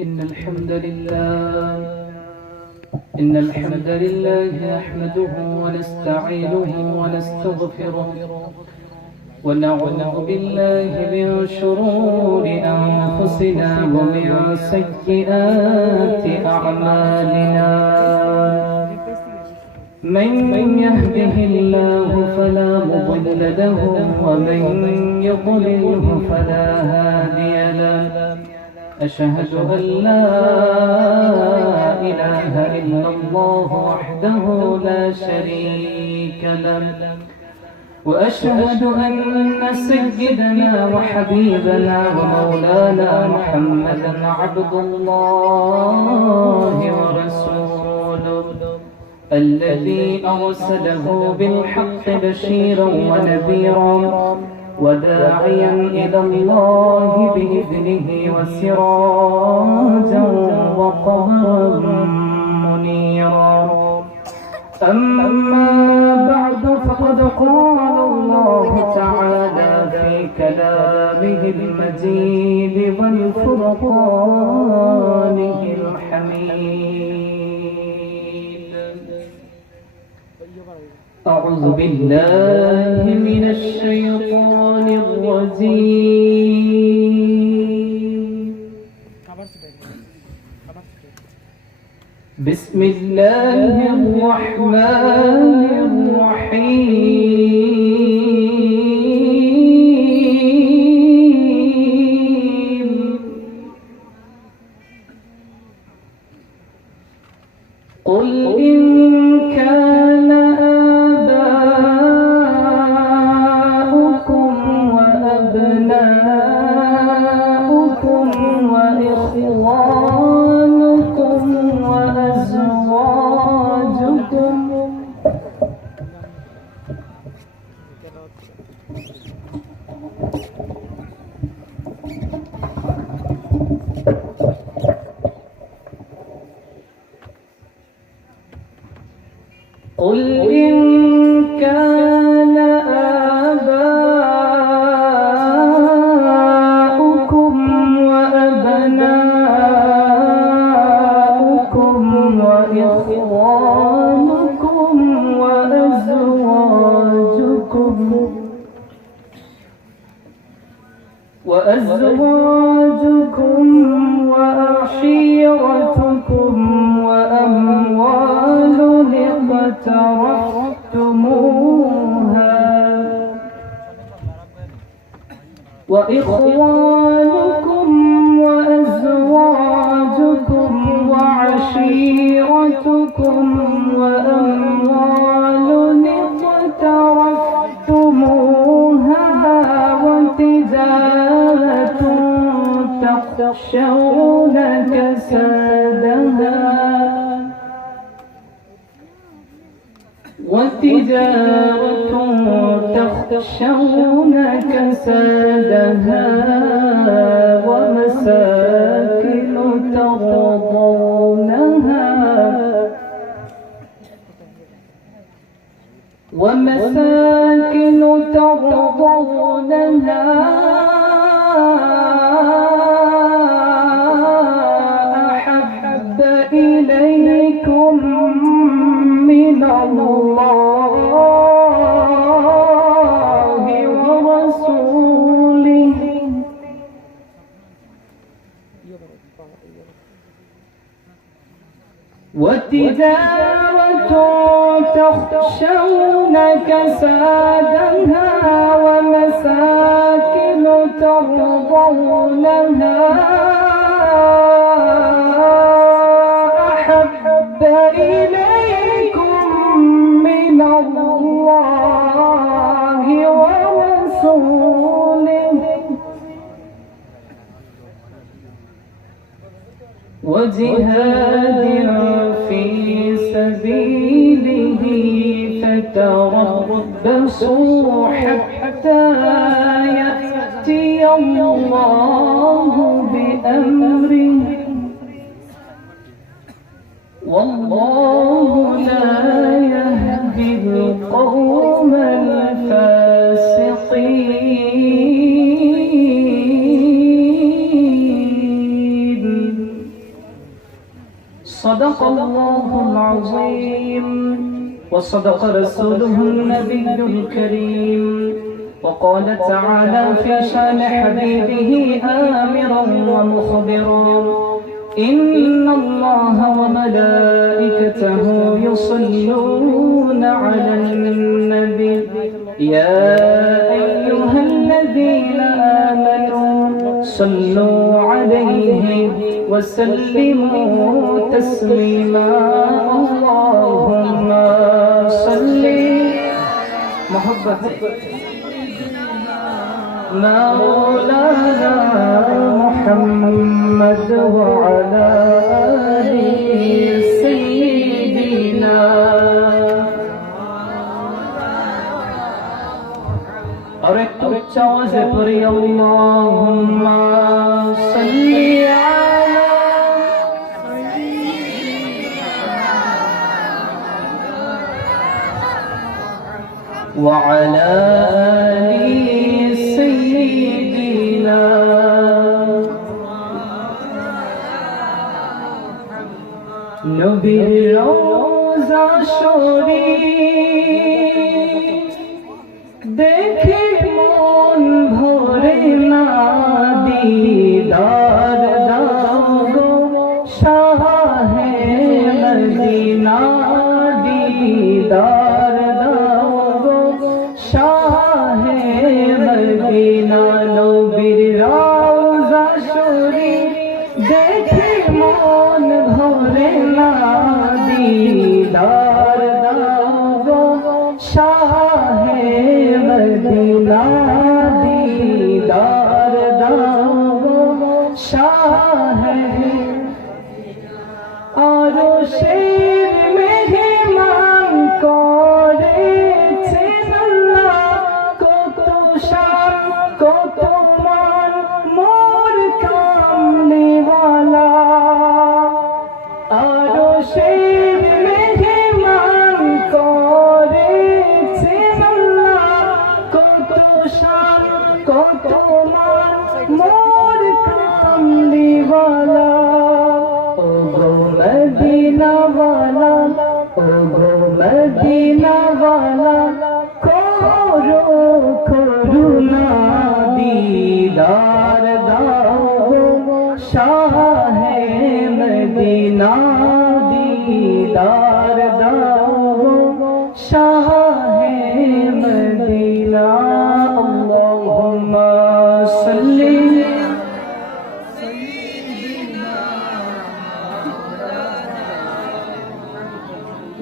إن الحمد لله نحمده ونستعينه ونستغفره ونعوذ بالله من شرور أنفسنا ومن سيئات أعمالنا. من يهده الله فلا مضل له ومن يضلله فلا هادي له. أشهد أن لا إله إلا الله وحده لا شريك له، وأشهد أن سيدنا وحبيبنا ومولانا محمدا عبد الله ورسوله الذي أرسله بالحق بشيرا ونذيرا وداعيا إلى الله بإذنه وسراجا وقمرا منيرا. أما بعد فقد قال الله تعالى في كلامه المجيد والفرقانه الحميد. أعوذ بالله من الشيطان الرجيم. بسم الله الرحمن الرحيم. قل إن كان آباؤكم وأبناؤكم وإخوانكم وأزواجكم قل إن كان آباؤكم وأبناؤكم وإخوانكم وأزواجكم وعشيرتكم وأموال اقترفتموها وإخوانكم وأزواجكم وعشيرتكم وأموال اقترفتموها وتجارة تخشون كسادها ومساكن ترضونها أحب إليكم من الله ورسوله وتجارة تخشون كسادها ومساكن ترضونها أحب إليكم من الله ورسوله وجهاد في سبيله فتربصوا حتى يأتي الله بأمره والله لا يهدي القوم الفاسقين. صدق الله العظيم وصدق رسوله النبي الكريم وقال تعالى في شان حبيبه آمرا ومخبرا إن الله وملائكته يصلون على النبي يا أيها الذين آمنوا صلوا عليه وسلموا تسليما اللهم صل محبة مولانا محمد وعلى آل سيدنا और एक तो चावज़ परी अल्लाहुम्मा सल्ली अला व अला आलि सय्यिदिना नबीर रोज़ा शरीफ देखे मन भरे ना दीदार दाओ गो शाहे मदीना दीदार दाओ गो शाहे मदीना नबीर रोज़ा शरीफ देखे मन भरे ना दीदार दाओ गो शाहे मदीना दीदार दाओ शाहे আরশের মেহমান করেছেন আল্লাহ কত শান কত মান মোর কামলিওয়ালা আরশের মেহমান করেছেন আল্লাহ কত শান কত মান মোর কামলিওয়ালা ও গো মদিনা ওয়ালা ও গো মদিনা ওয়ালা করো করুণা দীদার দাও শাহে মদিনা দীদার দাও শাহে মদিনা আল্লাহুম্মা সাল্লি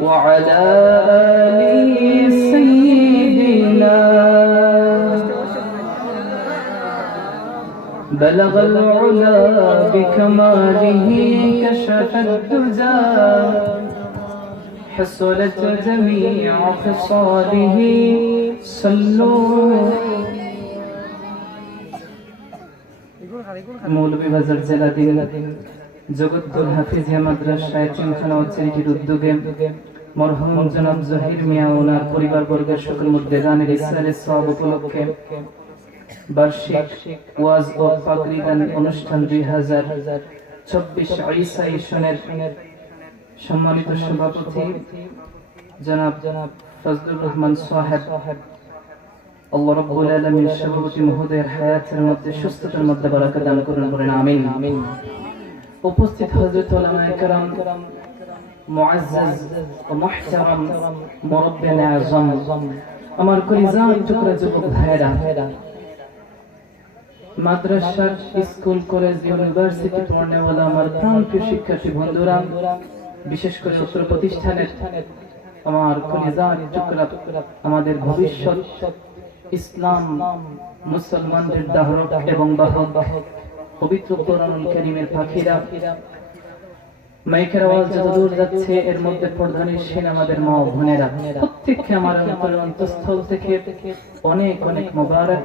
وعلى آل سيدنا بلغ العلا بكماله كشف الدجى حصلت جميع خصاله صلوا মৌলভী বাজার জেলাধীন জগৎপুর হাফিজিয়া মাদ্রাসা এতিমখানা ও চ্যারিটির উদ্যোগে মরহুম জনাব জহির মিয়া ওনার পরিবারবর্গের সকল মুদ্দেগানের ইসলামের সওয়াব উপলক্ষে বার্ষিক ওয়াজ ও পাগড়ি দান অনুষ্ঠান 2024 ঈসা ঈশনের সম্মানিত সভাপতি জনাব ফজলুর রহমান সাহেব আল্লাহ রাব্বুল আলামিন সভাপতি মহোদয়ের হায়াতের মধ্যে সুস্থতার মধ্যে বারাকা দান করুন বলেন আমিন উপস্থিত হযরত উলামায়ে কেরাম মুআজ্জাজ ও মুহতারাম মুরব্বিয়ানে আযম আমার কলিজার টুকরা যুবক ভাইরা মাদ্রাসা স্কুল কলেজ ইউনিভার্সিটি পড়নেওয়ালা আমার প্রাণপ্রিয় শিক্ষার্থী বন্ধুরা বিশেষ করে উত্তর প্রতিষ্ঠানের আমার কলিজার টুকরা আমাদের ভবিষ্যৎ ইসলাম মুসলমানদের দাহরক এবং বাহক পবিত্র কোরআনুল কারীমের পাখিরা মাইকের আওয়াজ যত দূর যাচ্ছে এর মধ্যে প্রধানশীল আমাদের মা ও বোনেরা প্রত্যেককে আমার অন্তঃস্থল থেকে অনেক অনেক মোবারক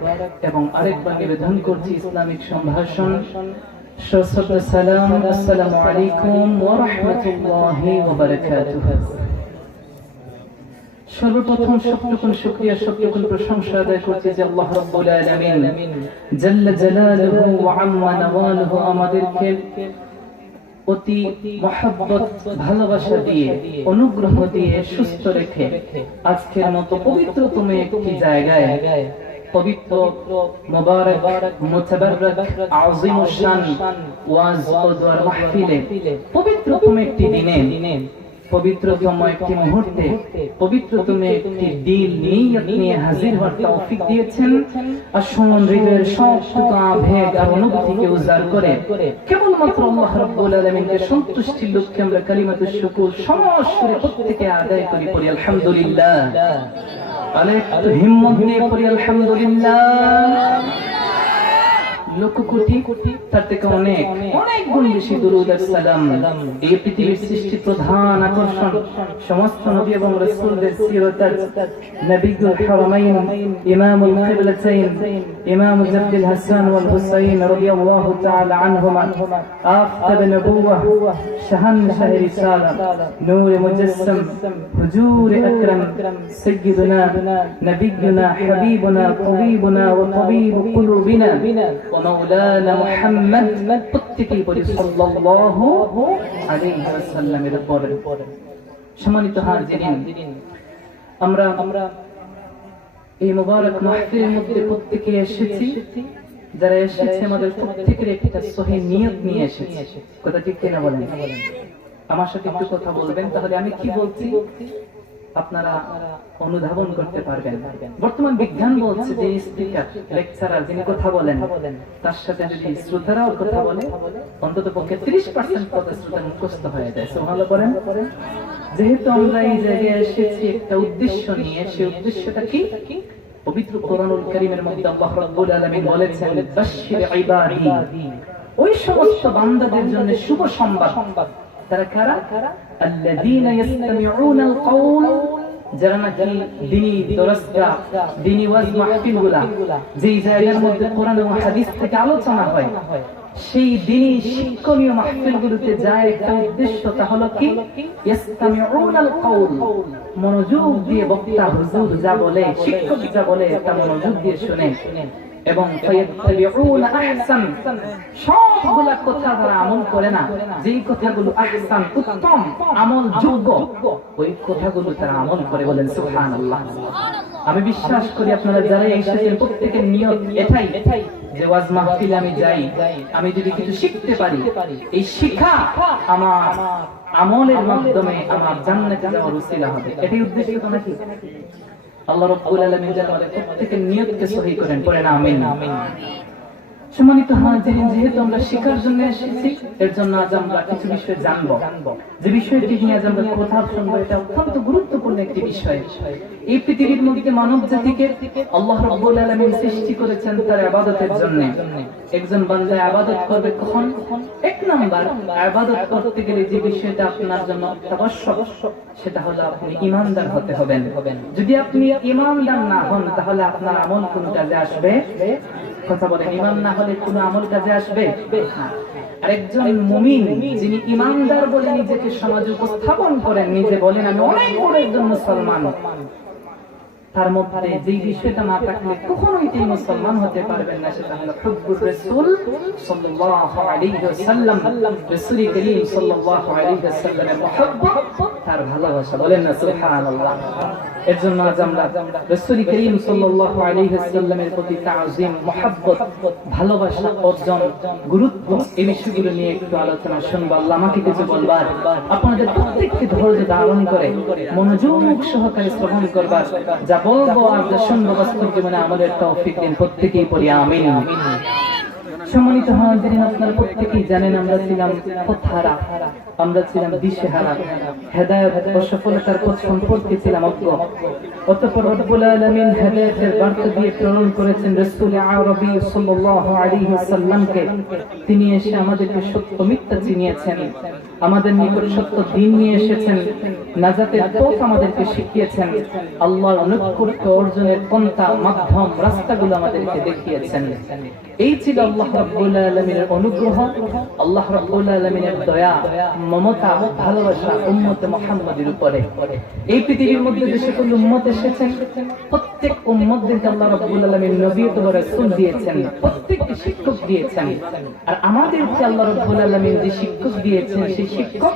এবং আরেকবার নিবেদন করছি ইসলামিক সম্ভাষণ সশ্রদ্ধ সালাম আসসালামু আলাইকুম ওয়া রাহমাতুল্লাহি ওয়া বারাকাতুহু সর্বপ্রথম সবটুকুন শুকরিয়া সবটুকুন প্রশংসা আদায় করছি যে আল্লাহ রাব্বুল আলামিন জাল্লা জালালুহু ওয়া আম্মা নাওয়ালুহু আমাদেরকে অতি মহব্বত ভালোবাসা দিয়ে অনুগ্রহ দিয়ে সুস্থ রেখে আজকের মতো পবিত্রতম একটি জায়গায় পবিত্র মুবারক মুতাবাররক আযীম শান ওয়াজ ও দোয়ার মাহফিলে পবিত্রতম একটি দিনে পবিত্রতম একটি মুহূর্তে পবিত্রতম একটি দিন নিয়ত নিয়ে হাজির হওয়ার তৌফিক দিয়েছেন। আসুন হৃদয়ের সবটুকু আবেগ আর অনুভূতিকে উজাড় করে কেবলমাত্র আল্লাহ রাব্বুল আলামিনকে সন্তুষ্টির লক্ষ্যে আমরা কালিমাতুশ শুকর সমস্বরে প্রত্যেকে আদায় করি, পড়ি আলহামদুলিল্লাহ। আরেকটু হিম্মত নিয়ে পড়ি আলহামদুলিল্লাহ। লক্ষ কোটি তার থেকে অনেক অনেক গুণ বেশি দুরূদ আর সালাম এই পৃথিবীর সৃষ্টি প্রধান আকর্ষণ সমস্ত নবী এবং রাসূলদের সিরাত নবিয়ুল হারামাইন ইমামুল কিবলাতাইন ইমাম জাদ্দুল হাসান ওয়াল হুসাইন রাদিয়াল্লাহু তাআলা আনহুমা আফতাব নবুওয়াহ শাহানশাহ রিসালা নূর মুজাসসাম হুজুর আকরাম সাইয়্যিদুনা নবিয়ুনা হাবিবুনা তাবিবুনা ওয়া তাবিব কুলুবিনা মাওলানা মুহাম্মদ প্রত্যেকই বলি সাল্লাল্লাহু আলাইহি ওয়াসাল্লামের উপর। সম্মানিত হাজিরিন, আমরা এই মুবারক মাহফিলের মধ্যে প্রত্যেকে এসেছি। যারা এসেছে আমাদের প্রত্যেকের একটা সহিহ নিয়ত নিয়ে এসেছি। কথা ঠিক কিনা বলেন? আমার সাথে একটু কথা বলবেন, তাহলে আমি কি বলছি আপনারা অনুধাবন করতে পারবেন। বর্তমান বিজ্ঞান বলছে যে স্পিকার লেকচারার যিনি কথা বলেন তার সাথে যদি শ্রোতারাও কথা বলে অন্তত পক্ষে 30% কথা শ্রোতার মুখস্থ হয়ে যায়। সুবহানাল্লাহ বলেন। যেহেতু আমরা এই জায়গায় এসেছি একটা উদ্দেশ্য নিয়ে, সেই উদ্দেশ্যটা কি? পবিত্র কোরআনুল কারীমের মধ্যে আল্লাহ রাব্বুল আলামিন বলেছেন বাশশির ইবাদি, ওই সমস্ত বান্দাদের জন্য শুভ সংবাদ। তারা কারা? আল্লাযীনা ইসতামিউনাল কাওল, যারা নাকি দ্বীনি দরসগা দ্বীনি ওয়াজ মাহফিলগুলা যেই জায়গার মধ্যে কোরআন এবং হাদিস থেকে আলোচনা হয় সেই দ্বীনি শিক্ষণীয় মাহফিলগুলোতে যায় একটা উদ্দেশ্য, তা হলো কি? ইসতামিউনাল কাওল, মনোযোগ দিয়ে বক্তা হুজুর যা বলে, শিক্ষক যা বলে তা মনোযোগ দিয়ে শুনে এবং ফায়াত্তাবিউনা আহসান, সবগুলা কথা তারা আমল করে না, যেই কথাগুলো আহসান উত্তম আমল যোগ্য ওই কথাগুলো তারা আমল করে। বলেন সুবহানাল্লাহ। আমি বিশ্বাস করি আপনারা যারা এসেছেন প্রত্যেকের নিয়ত এটাই যে ওয়াজ মাহফিলে আমি যাই, আমি যদি কিছু শিখতে পারি, এই শিক্ষা আমার আমলের মাধ্যমে আমার জান্নাতে যাওয়ার উসিলা হবে। এটাই উদ্দেশ্য তো নাকি? আল্লাহ রাব্বুল আলামিন যেন আমাদের প্রত্যেকের নিয়তকে সহিহ করেন, পড়েন আমিন। সম্মানিত হাজিরিন, যেহেতু আমরা শিক্ষার জন্য এসেছি, এর জন্য আজ আমরা কিছু বিষয় জানবো। যে বিষয়টি নিয়ে আজ আমরা কথা শুনবো, এটা অত্যন্ত গুরুত্বপূর্ণ একটি বিষয়। এই পৃথিবীর মধ্যে মানব জাতিকে আল্লাহ রাব্বুল আলামিন সৃষ্টি করেছেন তার ইবাদতের জন্য। একজন বান্দা ইবাদত করবে কখন? এক নাম্বার, ইবাদত করতে গেলে যে বিষয়টা আপনার জন্য আবশ্যক সেটা হলো আপনি ঈমানদার হতে হবেন। যদি আপনি ঈমানদার না হন তাহলে আপনার আমল কোন কাজে আসবে? কথা বলেন, ঈমান না হলে কোনো আমল কাজে আসবে না। আর একজন মুমিন যিনি ঈমানদার বলে নিজেকে সমাজে উপস্থাপন করেন, নিজে বলেন আমি অনেক বড় একজন মুসলমান, তার মধ্যে যে বিষয়টা না থাকলে কখনোই তিনি মুসলমান হতে পারবেন না, সেটা হলো হুব্বুর রাসূল সাল্লাল্লাহু আলাইহি ওয়াসাল্লাম। রাসূল করিম সাল্লাল্লাহু আলাইহি ওয়াসাল্লামের মুহাব্বত, তার ভালোবাসা। বলেন না সুবহানাল্লাহ। এর জন্য আজ আমরা রাসূল করিম সাল্লাল্লাহু আলাইহি ওয়াসাল্লামের প্রতি তাআযীম, মুহাব্বত, ভালোবাসা অর্জন, গুরুত্ব এই বিষয়গুলো নিয়ে একটু আলোচনা শুনবো। আল্লাহ আমাকে কিছু বলবার, আপনাদের প্রত্যেককে ধৈর্য ধারণ করে মনোযোগ সহকারে শ্রবণ করবার, যা বলবো আর যা শুনবো বাস্তব জীবনে আমাদের তৌফিক দিন। প্রত্যেকেই পড়ি আমিন। সম্মানিত হাজিরিন, আপনারা প্রত্যেকেই জানেন আমরা ছিলাম পথহারা, আমরা ছিলাম দিশেহারা, হেদায়েত ও সফলতার পথ সম্পর্কে ছিলাম অজ্ঞ। অতঃপর রব্বুল আলামিন হেদায়েতের বার্তা দিয়ে প্রেরণ করেছেন রাসূল আরবী সাল্লাল্লাহু আলাইহি ওয়াসাল্লামকে। তিনি এসে আমাদেরকে সত্য মিথ্যা চিনিয়েছেন, আমাদের নিকট সত্য দ্বীন নিয়ে এসেছেন, নাজাতের পথ আমাদেরকে শিখিয়েছেন, আল্লাহর নৈকট্য অর্জনের পন্থা, মাধ্যম, রাস্তাগুলো আমাদেরকে দেখিয়েছেন। এই ছিল আল্লাহ রাব্বুল আলামিনের অনুগ্রহ, আল্লাহ রাব্বুল আলামিনের দয়া, মমতা, ভালোবাসা উম্মতে মুহাম্মাদের উপরে। এই পৃথিবীর মধ্যে যে সকল উম্মত এসেছেন, প্রত্যেক উম্মতদেরকে আল্লাহ রাব্বুল আলামিন নবী অথবা রাসূল দিয়েছেন, প্রত্যেককে শিক্ষক দিয়েছেন। আর আমাদেরকে আল্লাহ রাব্বুল আলামিন যে শিক্ষক দিয়েছেন, সেই শিক্ষক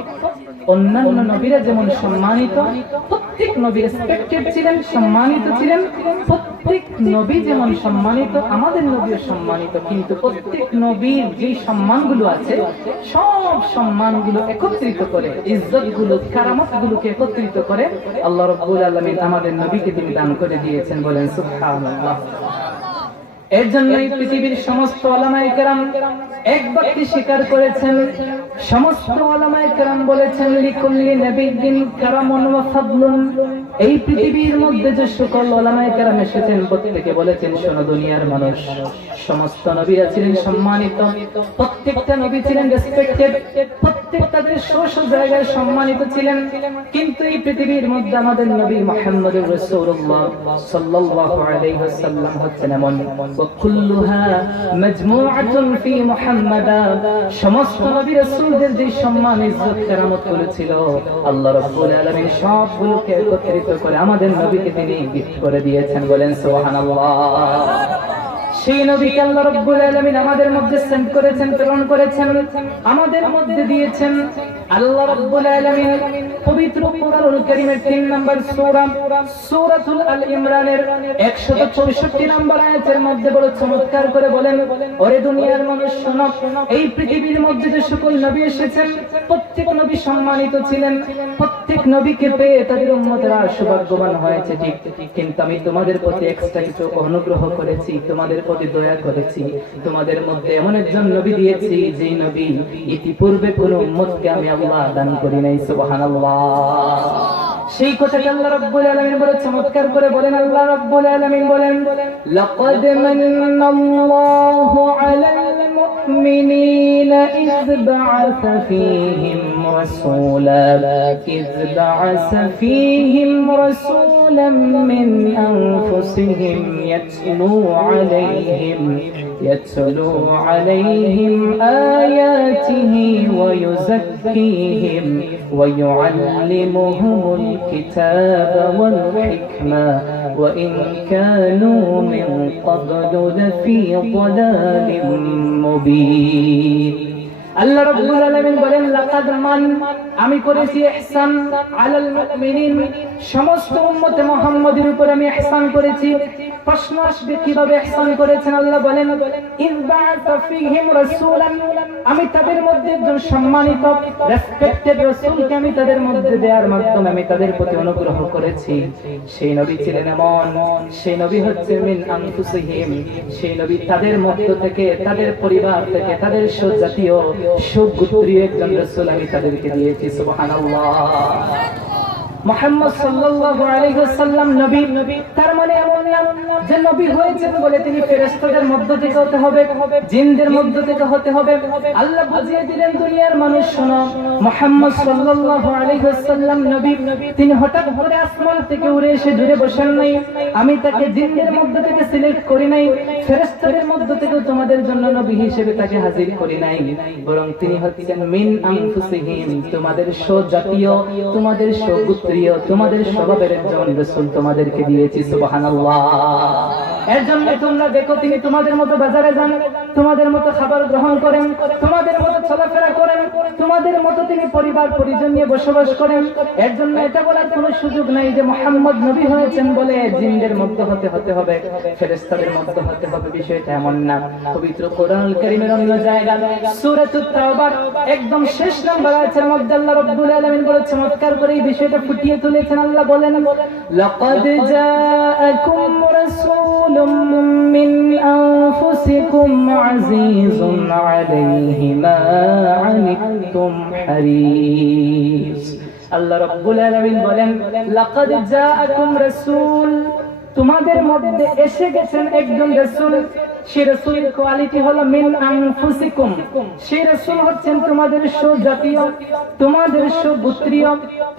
অন্যান্য নবীরা যেমন সম্মানিত, প্রত্যেক নবী রেসপেক্টেড ছিলেন, সম্মানিত ছিলেন, প্রত্যেক নবী যেমন সম্মানিত, আমাদের নবীও সম্মানিত। কিন্তু প্রত্যেক নবীর যে সম্মানগুলো আছে, সব সম্মানগুলো একত্রিত করে, ইজ্জতগুলো, কারামতগুলোকে একত্রিত করে আল্লাহ রাব্বুল আলামিন আমাদের নবীকে তিনি দান করে দিয়েছেন। বলেন সুবহানাল্লাহ। এর জন্যই পৃথিবীর সমস্ত উলামায়ে কেরাম এক বাক্যে স্বীকার করেছেন, সমস্ত উলামায়ে কেরাম বলেছেন লিকুল্লি নাবিয়্যিন কারামুন ওয়া ফাদলুন। এই পৃথিবীর মধ্যে যে সকল উলামায়ে কেরাম এসেছেন, প্রত্যেকে বলেছেন, শোনো দুনিয়ার মানুষ, সমস্ত নবীরা ছিলেন সম্মানিত, প্রত্যেকটা নবী ছিলেন রেসপেক্টেড, প্রত্যেক তাদের স্ব জায়গায় সম্মানিত ছিলেন। কিন্তু এই পৃথিবীর মধ্যে আমাদের নবী মুহাম্মদুর রাসূলুল্লাহ সাল্লাল্লাহু আলাইহি ওয়াসাল্লাম হচ্ছেন এমন, وكلها مجموعة في محمد। সমস্ত নবী রাসূলদের যে সম্মান, ইজ্জত, কেরামত করেছিল, আল্লাহ রাব্বুল আলামিন সবগুলোকে একত্রিত করে আমাদের নবীকে তিনি গিফট করে দিয়েছেন। বলেন সুবহানাল্লাহ। সেই নবীকে আল্লাহ রাব্বুল আলামিন আমাদের মধ্যে সেন্ড করেছেন, প্রেরণ করেছেন, আমাদের মধ্যে দিয়েছেন। আল্লাহ রাব্বুল আলামিন পবিত্র কোরআনুল কারীমের 3 নম্বর সূরা সূরাতুল আল ইমরানের 164 নম্বর আয়াতের মধ্যে বড় চমৎকার করে বলেন, ওরে দুনিয়ার মানুষ শোনো, এই পৃথিবীর মধ্যে যে সকল নবী এসেছেন, প্রত্যেক নবী সম্মানিত ছিলেন, প্রত্যেক নবীকে পেয়ে তাদের উম্মতেরা সৌভাগ্যবান হয়েছে ঠিক, কিন্তু আমি তোমাদের প্রতি এক্সট্রা কিছু অনুগ্রহ করেছি, তোমাদের প্রতি দয়া করেছি। তোমাদের মধ্যে এমন একজন নবী দিয়েছি, যে নবী ইতিপূর্বে কোন উম্মতকে আমি আল্লাহ দান করি নাই। সুবহানাল্লাহ। সেই কথাকে আল্লাহ রাব্বুল আলামিন বড় চমৎকার করে বলেন। আল্লাহ রাব্বুল আলামিন বলেন, লাকাদ মান্নাল্লাহু আলাল মুমিনিনা ইয বা'আসা ফীহিম রাসূলান মিন আনফুসিহিম يتلو عليهم آياته ويزكيهم ويعلمهم الكتاب والحكمة وإن كانوا من قبل لفي ضلال مبين। আল্লাহ রাব্বুল আলামিন বলেন, লাকাদ মান, আমি করেছি ইহসান, আলাল মুমিনিন, সমস্ত উম্মতে মুহাম্মাদের উপর আমি ইহসান করেছি। প্রশ্ন আসবে, কিভাবে ইহসান করেছেন? আল্লাহ বলেন, ইযবা'আসা ফীহিম রাসূলান, আমি তাদের মধ্যে একজন সম্মানিত রেসপেক্টেড রাসূলকে আমি তাদের মধ্যে দেওয়ার মাধ্যমে আমি তাদের প্রতি অনুগ্রহ করেছি। সেই নবী ছিলেন এমন, সেই নবী হচ্ছে মিন আনফুসিহিম, সেই নবী তাদের মধ্য থেকে, তাদের পরিবার থেকে, তাদের স্বজাতীয় সুগোত্রীয় একজন রাসূল আমি তাদেরকে দিয়েছি। সুবহানাল্লাহ। মুহাম্মদ সাল্লাল্লাহু আলাইহি ওয়াসাল্লাম নবী, তার মানে এমন না যে নবী হয়েছেন বলে তিনি ফেরেশতাদের মধ্য থেকে হতে হবে, জিনদের মধ্য থেকে হতে হবে। আল্লাহ বুঝিয়ে দিলেন, দুনিয়ার মানুষ শোনো, মুহাম্মদ সাল্লাল্লাহু আলাইহি ওয়াসাল্লাম নবী, তিনি হঠাৎ করে আসমান থেকে উড়ে এসে জুড়ে বসেন নাই। আমি তাকে জিনদের মধ্য থেকে সিলেক্ট করি নাই, ফেরেশতাদের মধ্য থেকে তোমাদের জন্য নবী হিসেবে তাকে হাজির করি নাই, বরং তিনি হচ্ছেন মিন আনফুসিহিম, তোমাদের স্বজাতীয়, তোমাদের স্বগোত্রীয়, তোমাদের স্বভাবের একজন রাসূল তোমাদেরকে দিয়েছি। সুবহানাল্লাহ। এর জন্য তোমরা দেখো, তিনি তোমাদের মতো বাজারে যান, তোমাদের মতো খাবার গ্রহণ করেন, তোমাদের মতো চলাফেরা করেন, তোমাদের মতো তিনি পরিবার পরিজন নিয়ে বসবাস করেন। এর জন্য এটা বলার কোনো সুযোগ নাই যে মুহাম্মদ নবী হয়েছেন বলে জিনদের মধ্যে হতে হবে, ফেরেশতাদের মধ্যে হতে হবে, বিষয়টা এমন না। পবিত্র কোরআনুল কারীমের অন্য জায়গা সূরাতুত তাওবার একদম শেষ নম্বর আয়াতের মধ্যে আল্লাহ রাব্বুল আলামিন বলে চমৎকার করে এই বিষয়টা ফুটিয়ে তুলেছেন। আল্লাহ বলেন, লাকাদ জাআকুম রাসূলুম মিন আনফুসিকুম আজিজুন আলাইহি মা আনিতুম হারিস। আল্লাহ রাব্বুল আলামিন বলেন, লাকাদ জাআকুম রাসূল, তোমাদের মধ্যে এসে গেছেন একজন রাসূল। সেই রাসূলের কোয়ালিটি হলো মিন আনফুসিকুম, সেই রাসূল হচ্ছেন তোমাদের স্বজাতীয়, তোমাদের স্বগোত্রীয়,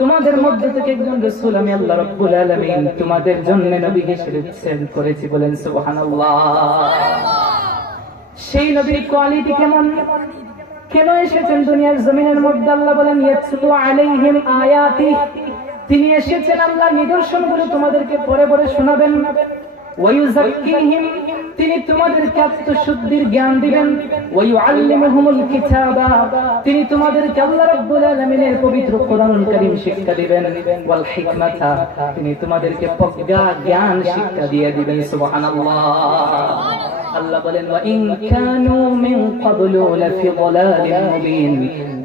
তোমাদের মধ্যে থেকে একজন রাসূল আমি আল্লাহ রাব্বুল আলামিন তোমাদের জন্য নবী হিসেবে সেন্ড করেছি। বলেন সুবহানাল্লাহ। সেই নবীর কোয়ালিটি কেমন, কেন এসেছেন দুনিয়ার জমিনের মধ্যে? আল্লাহ বলেন ইয়াতলু আলাইহিম আয়াতি, তিনি এসেছেন আল্লাহ নিদর্শনগুলো তোমাদেরকে পড়ে পড়ে শোনাবেন। ওয়ায়ুযাক্কিহিম, তিনি তোমাদেরকে আত্মশুদ্ধির জ্ঞান দিবেন। ওয়ায়ুআল্লিমুহুমুল কিতাবা, তিনি তোমাদেরকে আল্লাহ রাব্বুল আলামিনের পবিত্র কোরআনুল কারীম শিক্ষা দিবেন। ওয়াল হিকমাতা, তিনি তোমাদেরকে প্রজ্ঞা জ্ঞান শিক্ষা দিয়ে দিবেন। সুবহানাল্লাহ। আল্লাহ বলেন ওয়া ইন কানু মিন ক্বাবলু লাফি যালালিন মুবিন,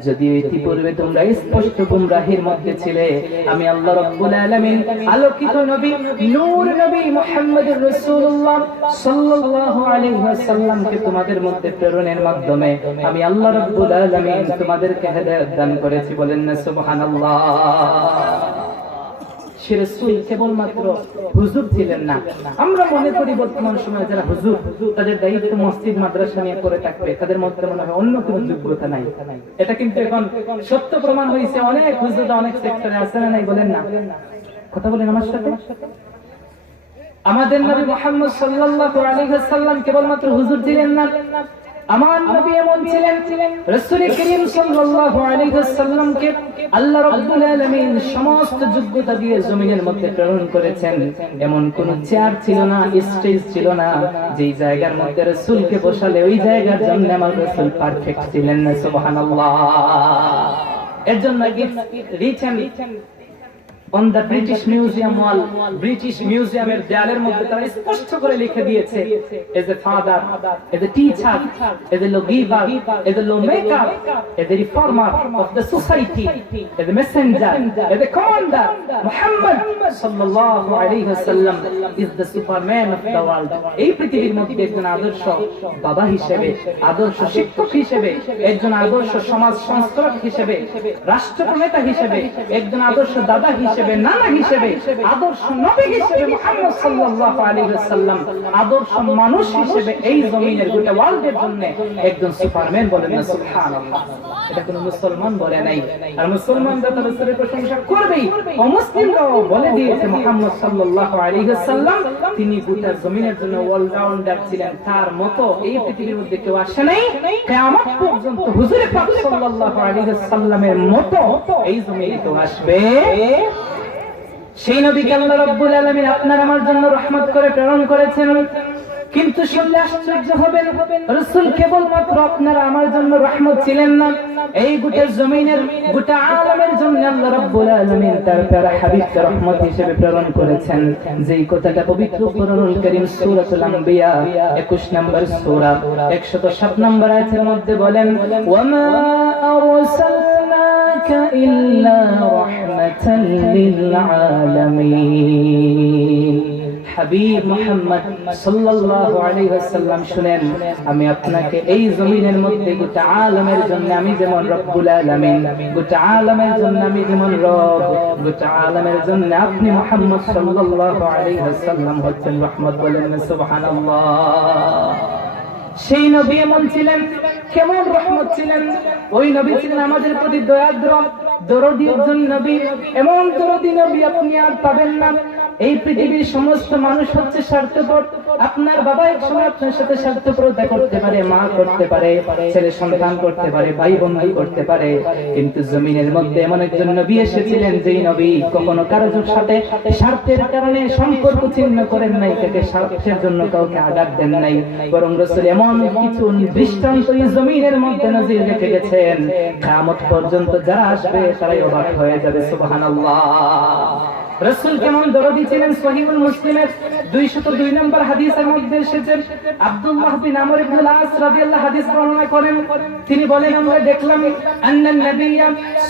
যদি ইতিপূর্বে তোমরা স্পষ্ট গুমরাহির মধ্যে ছিলে, আমি আল্লাহ রাব্বুল আলামিন আলোকিত নবী নূর নবী মুহাম্মদুর রাসূলুল্লাহ সাল্লাল্লাহু আলাইহি ওয়াসাল্লামকে তোমাদের মধ্যে প্রেরণের মাধ্যমে আমি আল্লাহ রাব্বুল আলামিন তোমাদেরকে হেদায়েত দান করেছি। বলেন না সুবহানাল্লাহ। সে রাসূল কেবলমাত্র হুজুর ছিলেন না। আমরা মনে করি বর্তমান সময়ে যারা হুজুর, তাদের দায়িত্ব মসজিদ মাদ্রাসা নিয়ে করে থাকবে, তাদের মধ্যে মনে হয় অন্য কোনো যোগ্যতা নাই। এটা কিন্তু এখন সত্য প্রমাণ হয়েছে। অনেক হুজুর অনেক সেক্টরে আছে না নাই? বলেন না, কথা বলেন আমার সাথে। আমাদের নবী মুহাম্মদ সাল্লাল্লাহু আলাইহি ওয়াসাল্লাম কেবলমাত্র হুজুর ছিলেন না, আমার নবী এমন ছিলেন, রাসূল করিম সাল্লাল্লাহু আলাইহি ওয়াসাল্লামকে আল্লাহ রাব্বুল আলামিন সমস্ত যোগ্যতা দিয়ে জমিনের মধ্যে প্রেরণ করেছেন। এমন কোন চেয়ার ছিল না, স্টেজ ছিল না যেই জায়গার মধ্যে রাসূলকে বসালে ওই জায়গার জন্য আমার রাসূল পারফেক্ট ছিলেন না। সুবহানাল্লাহ। এর জন্য written on the British Museum wall, British Museum এর দেয়ালের মধ্যে তারা স্পষ্ট করে লিখে দিয়েছে, as a father, as a teacher, as a lawgiver, as a lawmaker, as a reformer of the society, as a messenger, as a commander, Muhammad sallallahu alayhi wasallam is the superman of the world. এই পৃথিবীর মধ্যে একজন আদর্শ বাবা হিসেবে, আদর্শ শিক্ষক হিসেবে, একজন আদর্শ সমাজ সংস্কারক হিসেবে, রাষ্ট্রনেতা হিসেবে, একজন আদর্শ দাদা হিসেবে, নানা হিসেবে, আদর্শ নবী হিসেবে মুহাম্মদ সাল্লাল্লাহু আলাইহি ওয়াসাল্লাম আদর্শ মানুষ হিসেবে এই জমিনের গোটা ওয়ার্ল্ডের জন্য একজন সুপারম্যান। বলেন না সুবহানাল্লাহ। এটা কোন মুসলমান বলে নাই, আর মুসলমানরা তার রাসূলের প্রশংসা করবেই। অমুসলিমরাও বলে দিয়েছে মুহাম্মদ সাল্লাল্লাহু আলাইহি ওয়াসাল্লাম তিনি গোটা জমিনের জন্য অলরাউন্ডার ছিলেন, তার মতো এই পৃথিবীর মধ্যে কেউ আসে নাই। কিয়ামত পর্যন্ত হুজুর পাক সাল্লাল্লাহু আলাইহি ওয়াসাল্লামের মতো এই জমিনে কেউ আসবে। সেই নবীকে আল্লাহ রাব্বুল আলামিন আপনার আমার জন্য রহমত করে প্রেরণ করেছেন। কিন্তু শুনলে আশ্চর্য হবেন, রাসূল কেবলমাত্র আপনার আমার জন্য রহমত ছিলেন না, এই গোটা জমিনের গোটা আলামের জন্য আল্লাহ রাব্বুল আলামিন তার প্যারা হাবিবকে রহমত হিসেবে প্রেরণ করেছেন। যেই কথাটা পবিত্র কোরআনুল কারীম সূরাতুল আম্বিয়া 21 নম্বর সূরা 107 নম্বর আয়াতের মধ্যে বলেন, ওয়ামা আরসালনাকা ইল্লা রাহমাতাল লিল আলামিন। হাবিব মুহাম্মদ সাল্লাল্লাহু আলাইহি ওয়াসাল্লাম শুনেন, আমি আপনাকে এই জমিনের মধ্যে গোটা আলামের জন্য আমি যেমন রব্বুল আলামিন, গোটা আলামের জন্য আমি যেমন রব, গোটা আলামের জন্য আপনি মুহাম্মদ সাল্লাল্লাহু আলাইহি ওয়াসাল্লাম হচ্ছেন রহমত। বলেন সুবহানাল্লাহ। সেই নবী এমন ছিলেন, কেমন রহমত ছিলেন? ওই নবী ছিলেন আমাদের প্রতি দয়াদ্র, দরদী একজন নবী। এমন দরদী নবী আপনি আর পাবেন না। এই পৃথিবীর সমস্ত মানুষ হচ্ছে স্বার্থপর। আপনার বাবা এক সময় আপনার সাথে স্বার্থপরতা করতে পারে, মা করতে পারে, ছেলে সন্তান করতে পারে, ভাই বন্ধু করতে পারে, কিন্তু জমিনের মধ্যে এমন একজন নবী এসেছিলেন যেই নবী কখনো কারোর সাথে স্বার্থের কারণে সম্পর্ক ছিন্ন করেন নাই, তাকে স্বার্থের জন্য কাউকে আঘাত দেন নাই, বরং রাসূল এমন কিছু দৃষ্টান্ত এই জমিনের মধ্যে নজির রেখে গেছেন, কিয়ামত পর্যন্ত যারা আসবে তারাই অবাক হয়ে যাবে। সুবহানাল্লাহ। রাসূল কেমন দরদী ছিলেন? সহিহুল মুসলিমের 202 নম্বর হাদিসের মধ্যে এসেছে, আব্দুল্লাহ বিন আমর ইবনে আল-আস রাদিয়াল্লাহু হাদিস বর্ণনা করেন, তিনি বলেন, আমরা দেখলাম আন্নান নবিয়্য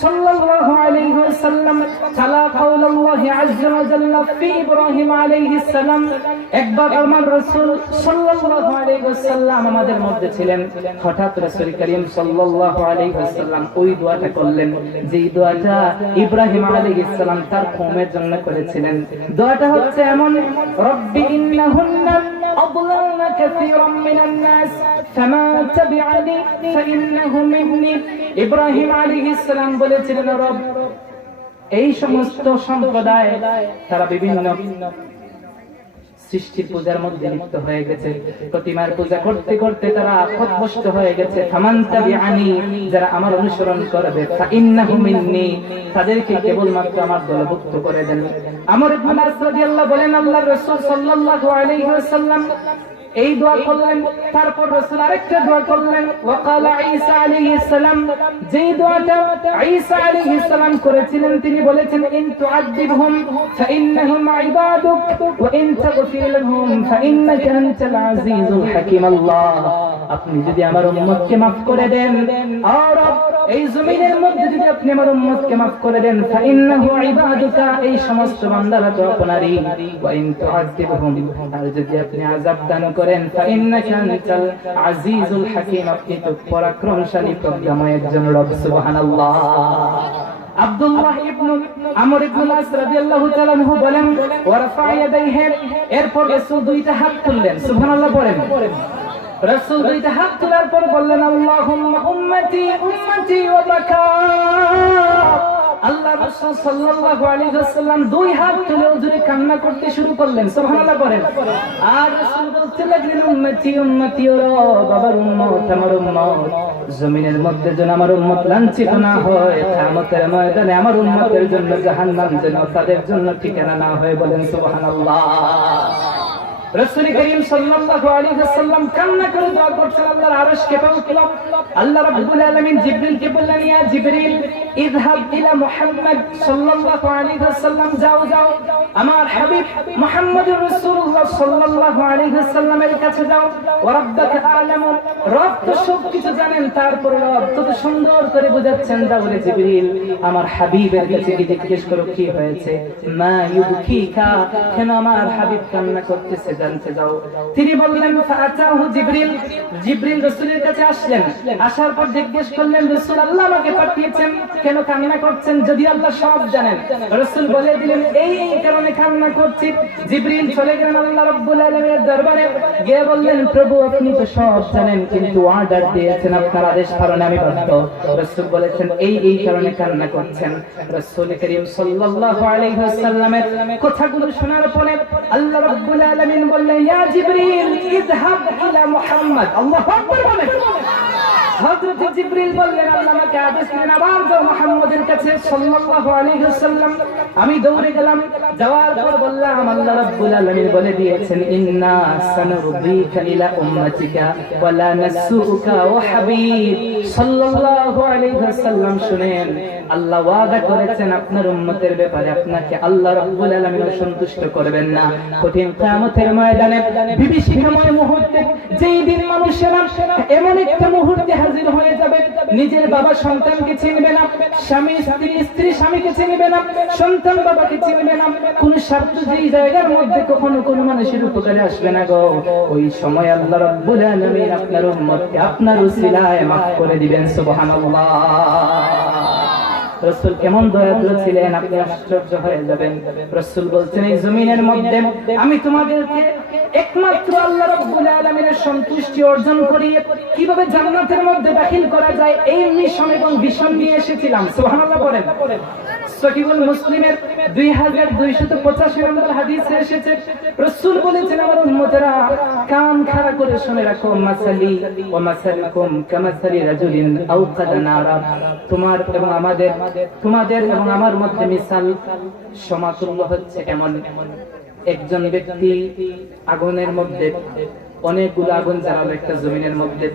সাল্লাল্লাহু আলাইহি ওয়াসাল্লাম তালা কাউলুল্লাহি আযজা ওয়া জাল্লা ফি ইব্রাহিম আলাইহিস সালাম। একবার আমার রাসূল সাল্লাল্লাহু আলাইহি ওয়াসাল্লাম আমাদের মধ্যে ছিলেন, হঠাৎ রাসূল করিম সাল্লাল্লাহু আলাইহি ওয়াসাল্লাম ওই দোয়াটা করলেন যেই দোয়াটা ইব্রাহিম আলাইহিস সালাম তার কওমের জন্য করেছিলেন। দোয়াটা হচ্ছে এমন, রব্বি ইন্নাহুন্না আদলালনা কাসীরাম মিনান নাস ফামা তাবিআনি ফাইন্নাহু মিন্নি। ইব্রাহিম আলাইহিস সালাম বলেছিলেন, রব এই সমস্ত সম্প্রদায় তারা বিভিন্ন সৃষ্টির পূজার মধ্যে লিপ্ত হয়ে গেছে, প্রতিমার পূজা করতে করতে তারা পথভ্রষ্ট হয়ে গেছে। ফামান তাবিআনি, যারা আমার অনুসরণ করবে, ফাইন্নাহু মিন্নি, তাদেরকে কেবলমাত্র আমার দলভুক্ত করে দেন। আমর ইবনে আস রাদিয়াল্লাহু বলেন, আল্লাহর রাসূল সাল্লাল্লাহু আলাইহি ওয়াসাল্লাম এই দোয়া করলেন। তারপর রাসূল আরেকটা দোয়া করলেন, ওয়াকালা ঈসা আলাইহিস সালাম, যেই দোয়াটা ঈসা আলাইহিস সালাম করেছিলেন, তিনি বলেছেন, ইন তুআযিবহুম ফাইন্নাহুম ইবাদুক ওয়া ইন তাগফির লাহুম ফাইন্নাকা আনতাল আজিজুল হাকীম। আল্লাহ, আপনি যদি আমার উম্মতকে maaf করে দেন, আর এই জমিনের মধ্যে যদি আপনি আমার উম্মতকে maaf করে দেন, ফাইন্নাহু ইবাদুকা, এই সমস্ত বান্দারা তো আপনারই। ওয়া ইন তুআযিবহুম, আর যদি আপনি আযাব দান করেন, ফাইন্নাকা আনতাল আজিজুল হাকীম, আপনি তো পরাক্রমশালী প্রজ্ঞাময় একজন রব। সুবহানাল্লাহ। আব্দুল্লাহ ইবনে আমর ইবনে আস রাদিয়াল্লাহু তাআলা আনহু বলেন, ওয়া রাফা ইয়াদাইহি, এরপর রাসূল দুইটা হাত তুললেন। সুবহানাল্লাহ পড়েন। রাসূল দুইটা হাত তোলার পর বললেন, আল্লাহুম্মা উম্মতি উম্মতি ওয়া বাকা। আল্লাহ রাসূল সাল্লাল্লাহু আলাইহি ওয়াসাল্লাম দুই হাত তুলে জোরে কান্না করতে শুরু করলেন। সুবহানাল্লাহ পড়েন। আর রাসূল বলতে লাগলেন, উম্মতি উম্মতি, ও বাবার উম্মত, আমার উম্মত, জমিনের মধ্যে যেন আমার উম্মত লাঞ্ছিত না হয়, কিয়ামতের ময়দানে আমার উম্মতের জন্য জাহান্নাম যেন তাদের জন্য ঠিকানা না হয়। বলেন সুবহানাল্লাহ। রাসূল করিম সাল্লাল্লাহু আলাইহি ওয়াসাল্লাম কান্না করে দোয়া করছেন, আল্লাহর আরশ কেঁপে উঠল। আল্লাহ রাব্বুল আলামিন জিবরিলকে বললেন, ইয়া জিবরিল, ইযহাব ইলা মুহাম্মদ সাল্লাল্লাহু আলাইহি ওয়াসাল্লাম, যাও যাও আমার হাবিব মুহাম্মদুর রাসূলুল্লাহ সাল্লাল্লাহু আলাইহি ওয়াসাল্লামের কাছে যাও। ওয়া রাব্বাকা আ'লামু, রব তো সবকিছু জানেন, তারপরে রব তো সুন্দর করে বোঝাচ্ছেন, যাও রে জিবরিল, আমার হাবিবের কাছে গিয়ে জিজ্ঞেস করো কি হয়েছে। মা ইউবকিকা, কেন আমার হাবিব কান্না করতেছে, জানতে যাও। তিনি বললেন, ফাআতাহু জিবরিল, জিবরিল রাসূলের কাছে আসলেন। আসার পর জিজ্ঞেস করলেন, রাসূল, আল্লাহ আমাকে পাঠিয়েছেন, কেন কান্না করছেন? যদি আল্লাহ সব জানেন। রাসূল বলে দিলেন, এই এই কারণে কান্না করছি। জিবরিল চলে গেলেন আল্লাহ রাব্বুল আলামিনের দরবারে, গিয়ে বললেন, প্রভু আপনি তো সব জানেন, কিন্তু অর্ডার দিয়েছেন, আপনার আদেশ পালনে আমি বাধ্য। রাসূল বলেছেন, এই এই কারণে কান্না করছেন। রাসূল করিম সাল্লাল্লাহু আলাইহি ওয়াসাল্লামের কথাগুলো শোনার পরে আল্লাহ রাব্বুল আলামিন বললেন, ইয়া জিবরিল, ইযহাব ইলা মুহাম্মদ। আল্লাহু আকবার বলেন। হযরত জিবরিল বললেন, আল্লাহ আমাকে আদেশ দিলেন, আবার যাও মুহাম্মদের কাছে সাল্লাল্লাহু আলাইহি ওয়াসাল্লাম। আমি দৌড়ে গেলাম, যাওয়ার পর বললাম, আল্লাহ রাব্বুল আলামিন বলে দিয়েছেন, ইন্না সানুরদিকা ইলা উম্মাতিকা ওয়া লা নাসুকা ওয়া হাবিব সাল্লাল্লাহু আলাইহি ওয়াসাল্লাম। শুনেন, আল্লাহ ওয়াদা করেছেন আপনার উম্মতের ব্যাপারে আপনাকে আল্লাহ রাব্বুল আলামিন সন্তুষ্ট করবেন না। কঠিন কিয়ামতের ময়দানে বিভীষিকাময় মুহূর্তে, যেই দিন মানুষেরা এমন একটা মুহূর্তে হাজির হয়ে যাবে, নিজের বাবা সন্তানকে চিনবে না, স্বামী স্ত্রী স্বামীকে চিনবে না, সন্তান বাবাকে চিনবে না, কোন স্বার্থ যেই জায়গার মধ্যে কখনো কোন মানুষের উপকারে আসবে না গো, ওই সময় আল্লাহ রাব্বুল আলামিন আপনার উম্মতকে আপনার উসিলায় মাফ করে দিবেন। সুবহানাল্লাহ। রাসূল কেমন দয়ালু ছিলেন, আপনি আশ্চর্য হয়ে যাবেন। রাসূল বলছেন, এই জমিনের মধ্যে আমি তোমাদেরকে একমাত্র আল্লাহ রাব্বুল আলামিনের সন্তুষ্টি অর্জন করিয়ে কিভাবে জান্নাতের মধ্যে দাখিল করা যায়, এই মিশন এবং ভিশন নিয়ে এসেছিলাম। সুবহানাল্লাহ বলেন। সহিহুল মুসলিমের 2285 নম্বর হাদিসে এসেছে, রাসূল বলেছেন, আমার উম্মতেরা কান খাড়া করে শুনে রাখো, মাসালি ওয়া মাসালুকুম কামাসালি রাজুলিন আওকাদা নারা, তোমার এবং আমার মধ্যে মিসাল সমাতুল্য হচ্ছে এমন একজন ব্যক্তি আগুনের মধ্যে অনেকগুলো আগুন জ্বালালো, একটা জমিনের মধ্যে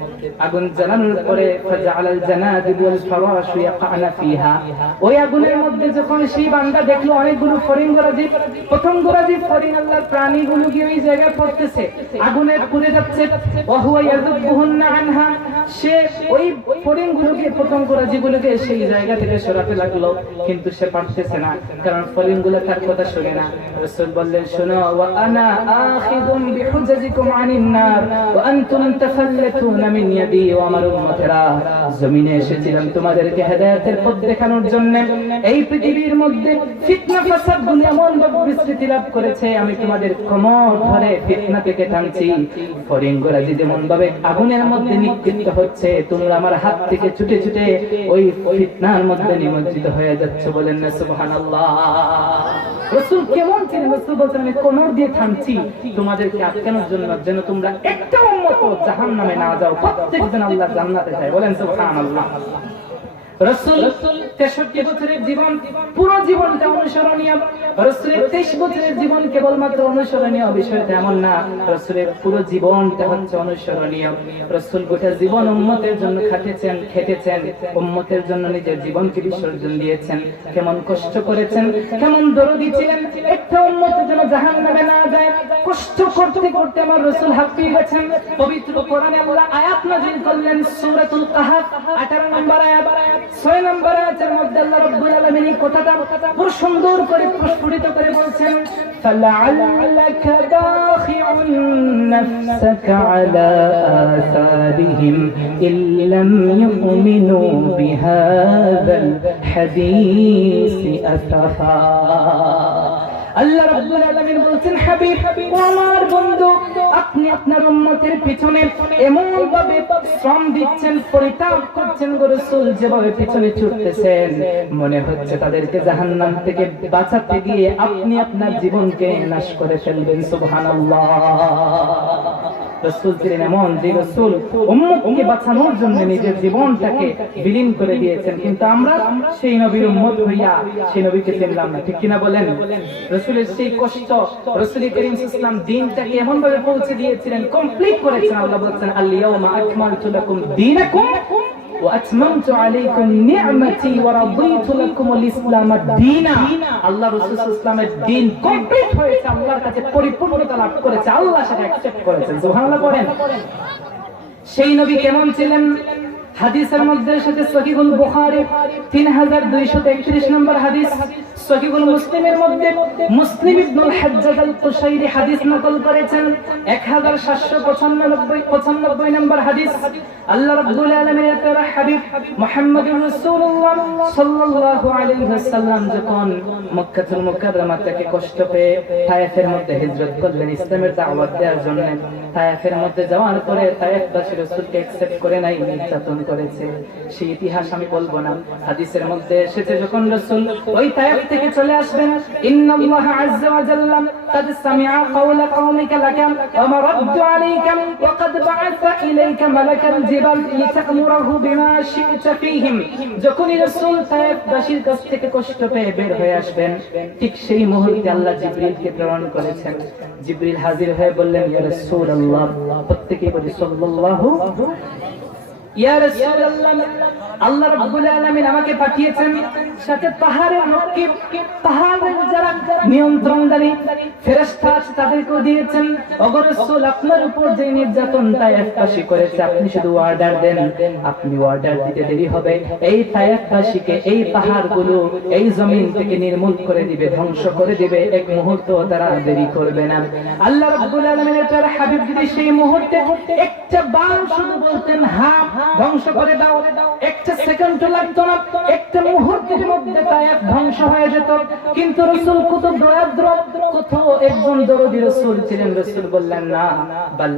আগুন জ্বালানোর পরে ফাজাআলাল জানাদিব ওয়াল ফারাশু ইয়াকানা ফিহা, ওই আগুনের মধ্যে যখন সেই বান্দা দেখলো অনেকগুলো ফরিং গরাজিব, প্রথম গরাজিব ফরিং আল্লাহর প্রাণীগুলো গিয়ে ওই জায়গায় পড়তেছে, আগুনে পুড়ে যাচ্ছে, ওয়া হুয়া ইয়াযুবুহুন্না আনহা, সে ওই ফরিংগুলোকে প্রথম গরাজিবগুলোকে সেই জায়গা থেকে সরাতে লাগলো, কিন্তু সে পারতেছে না, কারণ ফরিংগুলো তার কথা শুনে না। রাসূল বললেন, শোনো, ওয়া আনা আখিযুম বিহুজাজিকুম আনিন النار وأنتم تفلتون من يدي وأمر উম্মতেরা জমিনে এসেছিলাম তোমাদেরকে হেদায়েতের পথ দেখানোর জন্য এই পৃথিবীর মধ্যে ফিতনা ফাসাদ গুলো এমন ভাবে বিস্তৃতি লাভ করেছে আমি তোমাদের কোমর ধরে ফিতনা থেকে টানছি ফরিঙ্গরা যেমন ভাবে আগুনের মধ্যে নিক্ষিপ্ত হচ্ছে তোমরা আমার হাত থেকে ছুটে ছুটে ওই ফিতনার মধ্যে নিমজ্জিত হয়ে যাচ্ছে বলেন না সুবহানাল্লাহ রাসূল কেমন ছিলেন রাসূল বলেন আমি কোমর দিয়ে টানছি তোমাদেরকে আটকানোর জন্য যেন তোমরা একটা উম্মত জাহান্নামে না যাও প্রত্যেকজন আল্লাহর জান্নাতে যায় বলেন সুবহানাল্লাহ রাসূল 63 বছরের জীবন পুরো জীবনটা অনুসরণীয় রাসূলের 23 বছরের জীবন কেবলমাত্র অনুসরণীয় বিষয়টা এমন না রাসূলের পুরো জীবনটা হচ্ছে অনুসরণীয় রাসূল গোটা জীবন উম্মতের জন্য খেটেছেন উম্মতের জন্য নিজের জীবনকে বিসর্জন দিয়েছেন কেমন কষ্ট করেছেন কেমন দরদি ছিলেন একটা উম্মতের জন্য জাহান্নামে না যায় কষ্ট করতে করতে আমার রাসূল হাঁপিয়ে গেছেন পবিত্র কোরআনে আল্লাহ আয়াত নাযিল করলেন সূরাতুল কাহফ 18 নম্বর আয়াত 6 নম্বর আয়াতের মধ্যে আল্লাহ রাব্বুল আলামিন এই কথাটা পুরো সুন্দর করে প্রস্ফুটিত করে বলছেন ফালাআল্লাকা দাখিউন নাফসাকা আলা আসারিহিম ইল্লাম ইউমিনু বিহাযাল হাদীসি আসাফা আল্লাহ রাব্বুল আলামিন বলছেন হাবিব ও আমার বন্ধু আপনি আপনার উম্মতের পিছনে এমন ভাবে শ্রম দিচ্ছেন পরিতাপ করছেন গো রাসূল যেভাবে পিছনে ছুটতেছেন মনে হচ্ছে তাদেরকে জাহান্নাম থেকে বাঁচাতে গিয়ে আপনি আপনার জীবনকে নাশ করে ফেলবেন সুবহানাল্লাহ রাসূল ছিলেন এমন যে রাসূল উম্মতকে বাঁচানোর জন্য নিজের জীবনটাকে বিলীন করে দিয়েছেন কিন্তু আমরা সেই নবীর উম্মত হইয়া সেই নবীকে চিনলাম না ঠিক কিনা বলেন রাসূলের সেই কষ্ট রাসূল করিম সাল্লাল্লাহু আলাইহি ওয়াসাল্লাম দ্বীনটাকে এমন ভাবে পৌঁছে দিয়েছিলেন কমপ্লিট করেছেন আল্লাহ বলেন আল ইয়াউমা আকমালতু লাকুম দীনাকুম واتممت عليكم نعمتي ورضيت لكم الاسلام دينا আল্লাহ রাসূল সাল্লাল্লাহু আলাইহি ওয়াসাল্লামের দ্বীন কমপ্লিট হয়েছে আল্লাহর কাছে পরিপূর্ণতা লাভ করেছে আল্লাহ সেটা অ্যাকসেপ্ট করেছেন সুবহানাল্লাহ পড়েন সেই নবী কেমন ছিলেন হাদিসের মধ্যে সাথে সহিহুল বুখারী 3231 নম্বর হাদিস সহিহুল মুসলিমের মধ্যে মুসলিম ইবনুল হাজ্জাজ আল কুশাইরি হাদিস নকল করেছেন 1795 নম্বর হাদিস আল্লাহ রাব্বুল আলামিনের প্রিয় হাবিব মুহাম্মদুর রাসূলুল্লাহ সাল্লাল্লাহু আলাইহি ওয়াসাল্লাম যখন মক্কাতুল মুকাররমা থেকে কষ্ট পেয়ে তায়েফের মধ্যে হিজরত করলেন ইসলামের দাওয়াত দেওয়ার জন্য তায়েফের মধ্যে যাওয়ার পরে তায়েফবাসী রাসূলকে অ্যাকসেপ্ট করে নাই নির্যাতন করেছে সেই ইতিহাস আমি বলবো না হাদিসের মধ্যে এসেছে যখন রাসূল ওই তায়েফ থেকে চলে আসবেন ইন্নাল্লাহ আযজা ওয়া জাল্লা قد سمع قول قومك لك ومرد عليك وقد بعث إليك ملك الجبال لتأمره بما شئت فيهم যখন রাসূল তায়েফবাসীর কাছ থেকে কষ্ট পেয়ে বের হয়ে আসবেন ঠিক সেই মুহূর্তে আল্লাহ জিবরিলকে প্রেরণ করেছেন জিবরিল হাজির হয়ে বললেন ইয়া রাসূলুল্লাহ প্রত্যেকই বলি সাল্লাল্লাহু ইয়া রাসূলুল্লাহ আল্লাহ রাব্বুল আলামিন আমাকে পাঠিয়েছেন সাথে পাহাড়ের নকিব পাহাড়ের যারা নিয়ন্ত্রণকারী ফেরেশতা তাদেরকে দিয়েছেন ওগো রাসূল আপনার উপর যে নির্যাতন তায়েফবাসী করেছে আপনি শুধু অর্ডার দেন আপনি অর্ডার দিতে দেরি হবে এই তায়েফবাসীকে এই পাহাড়গুলো এই জমিন থেকে নির্মূল করে দিবে ধ্বংস করে দিবে এক মুহূর্ত তারা দেরি করবে না আল্লাহ রাব্বুল আলামিনের প্রিয় হাবিব যদি সেই মুহূর্তে একটা বার শুধু বলতেন হ্যাঁ ধ্বংস করে দাও একটা সেকেন্ড লাগতো না একটা মুহূর্তের মধ্যে তায়েফ ধ্বংস হয়ে যেত কিন্তু রাসূল কত দয়াদ্র কত একজন দরদি রাসূল ছিলেন রাসূল বললেন না বাল